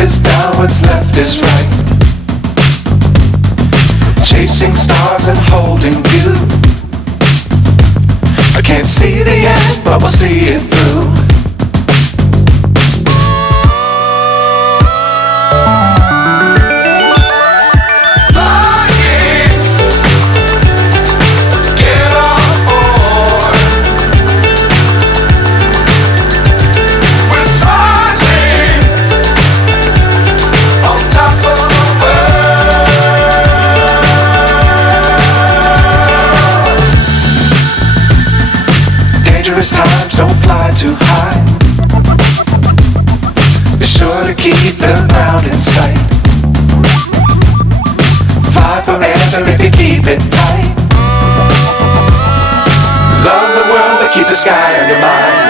is down, what's left is right. Chasing stars and holding you. I can't see the end, but we'll see it through. Times don't fly too high. Be sure to keep the ground in sight. Fly forever if you keep it tight. Love the world but keep the sky on your mind.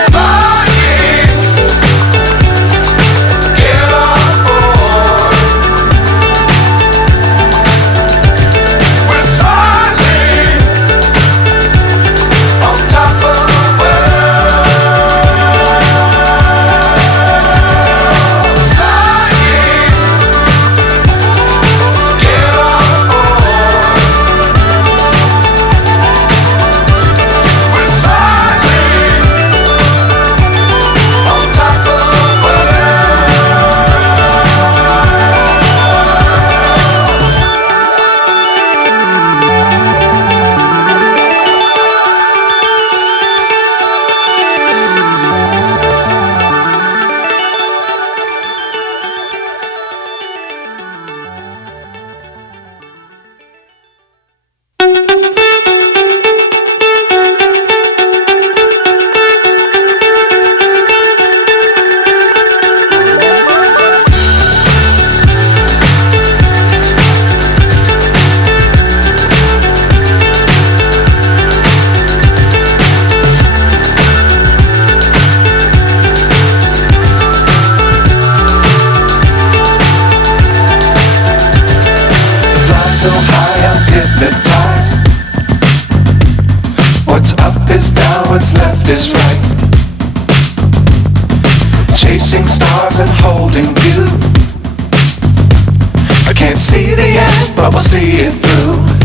So high I'm hypnotized. What's up is down, what's left is right. Chasing stars and holding you. I can't see the end, but we'll see it through.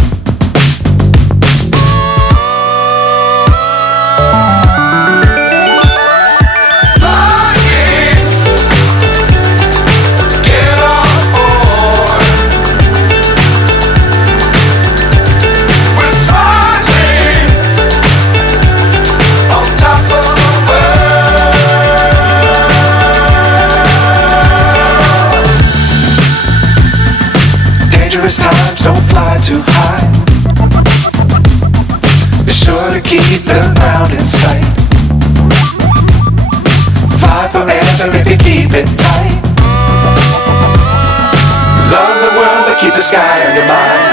Times don't fly too high. Be sure to keep the ground in sight. Fly forever if you keep it tight. Love the world but keep the sky on your mind.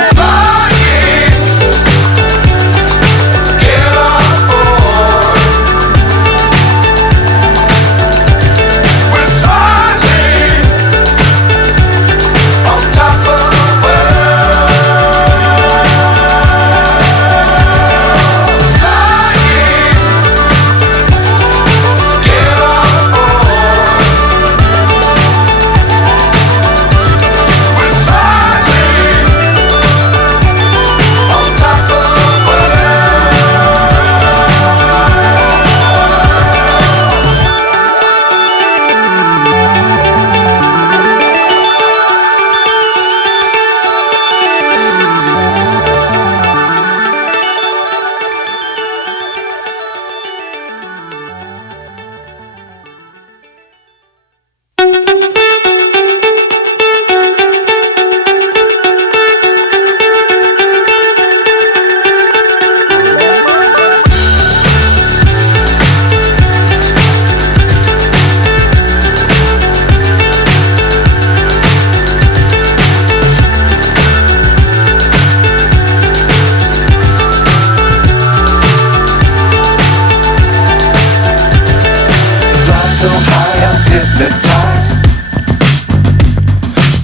So high I'm hypnotized.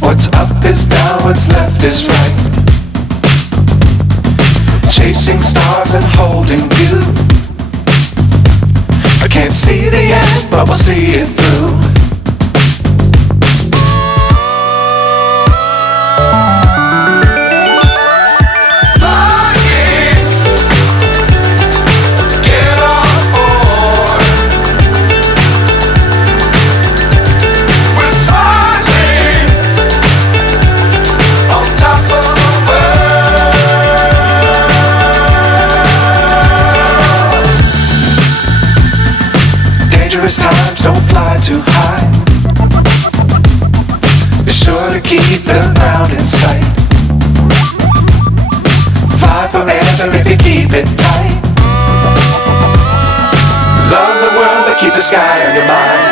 What's up is down, what's left is right. Chasing stars and holding you. I can't see the end, but we'll see it through. fly too high. Be sure to keep the ground in sight. Fly forever if you keep it tight. Love the world but keep the sky on your mind.